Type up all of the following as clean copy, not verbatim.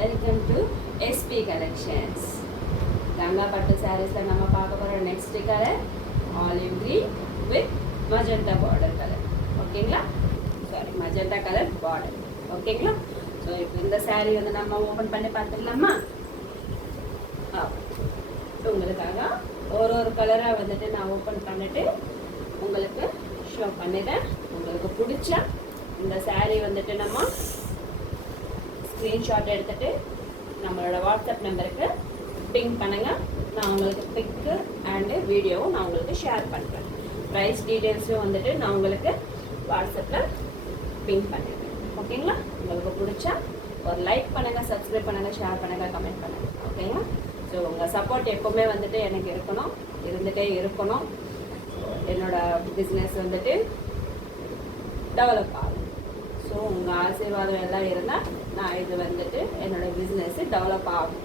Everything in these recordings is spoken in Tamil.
Welcome to SP collections. Ganga பட்டு சாரீஸில் நம்ம பார்க்க போகிற next colour olive green with magenta border colour. ஓகேங்களா? Sorry, magenta colour border. ஓகேங்களா? ஸோ இப்போ இந்த சாரீ வந்து நம்ம ஓப்பன் பண்ணி பார்த்துடலாமா? உங்களுக்காக ஒரு கலராக வந்துட்டு நான் ஓப்பன் பண்ணிட்டு உங்களுக்கு ஷோ பண்ணிடுறேன். உங்களுக்கு பிடிச்ச இந்த சாரீ வந்துட்டு நம்ம ஸ்க்ரீன்ஷாட் எடுத்துகிட்டு நம்மளோட வாட்ஸ்அப் நம்பருக்கு பிங்க் பண்ணுங்கள். நான் உங்களுக்கு பிக்கு அண்டு வீடியோவும் நான் உங்களுக்கு ஷேர் பண்ணுறேன். ப்ரைஸ் டீட்டெயில்ஸும் வந்துட்டு நான் உங்களுக்கு வாட்ஸ்அப்பில் பிங்க் பண்ணிடுறேன். ஓகேங்களா? உங்களுக்கு பிடிச்சா ஒரு லைக் பண்ணுங்கள், சப்ஸ்கிரைப் பண்ணுங்கள், ஷேர் பண்ணுங்கள், கமெண்ட் பண்ணுங்கள். ஓகேங்களா? ஸோ உங்கள் சப்போர்ட் எப்போவுமே வந்துட்டு எனக்கு இருக்கணும், இருந்துகிட்டே இருக்கணும். என்னோடய பிஸ்னஸ் வந்துட்டு டெவலப் ஆகும். ஸோ உங்கள் ஆசீர்வாதம் எல்லாம் இருந்தால் நான் இது வந்துட்டு என்னோடய பிஸ்னஸ்ஸு டெவலப் ஆகும்.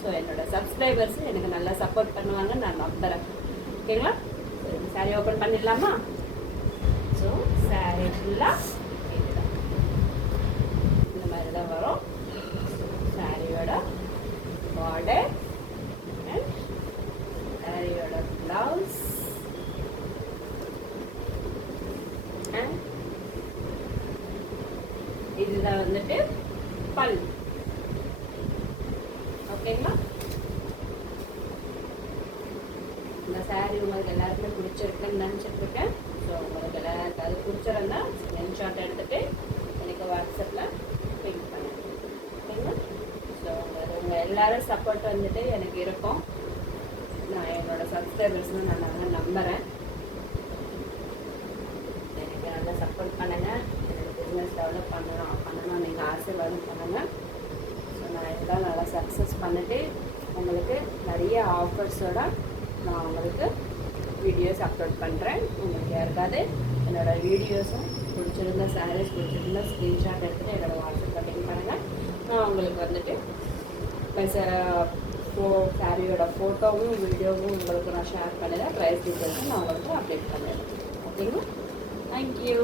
ஸோ என்னோடய சப்ஸ்கிரைபர்ஸு எனக்கு நல்லா சப்போர்ட் பண்ணுவாங்கன்னு நான் நம்புகிறேன். ஓகேங்களா? சாரீ ஓப்பன் பண்ணிடலாமா? ஸோ சாரீ ஃபுல்லாக இந்த மாதிரி தான் வரும். சாரியோட பார்டர் அண்ட் சாரியோட ப்ளவுஸ் அண்ட் இதுதான் வந்துட்டு பல். ஓகேங்களா? இந்த சாரீ உங்களுக்கு எல்லாருக்குமே பிடிச்சிருக்குன்னு நினச்சிட்டு இருக்கேன். ஸோ உங்களுக்கு எல்லாருக்கும் அது பிடிச்சிருந்தா ஸ்க்ரீன்ஷாட் எடுத்துகிட்டு எனக்கு வாட்ஸ்அப்பில் பிங்க் பண்ணுங்க. ஓகேங்களா? ஸோ உங்கள் எல்லோரும் சப்போர்ட் வந்துட்டு எனக்கு இருக்கும். நான் என்னோடய சப்ஸ்கிரைபர்ஸ்னு நான் நல்லா நம்புகிறேன். எனக்கு நல்லா சப்போர்ட் பண்ணுங்கள். என்னோடய பிஸ்னஸ் டெவலப் பண்ணணும் நீங்கள் ஆசீர்வாதம் பண்ணுங்கள். ஸோ நான் இதெல்லாம் நல்லா சக்ஸஸ் பண்ணிவிட்டு உங்களுக்கு நிறைய ஆஃபர்ஸோடு நான் உங்களுக்கு வீடியோஸ் அப்லோட் பண்ணுறேன். உங்களுக்கு யாருக்காவது என்னோடய வீடியோஸும் பிடிச்சிருந்த சாரீஸ் பிடிச்சிருந்தா ஸ்க்ரீன்ஷாட் எடுத்துகிட்டு என்னோடய வாட்ஸ்அப்பில் பிங் பண்ணுங்கள். நான் உங்களுக்கு வந்துட்டு சாரியோட ஃபோட்டோவும் வீடியோவும் உங்களுக்கு நான் ஷேர் பண்ணுறேன். ப்ரைஸ் டீட்டெயில்ஸும் நான் உங்களுக்கு அப்டேட் பண்ணுறேன். ஓகேங்களா? தேங்க்யூ.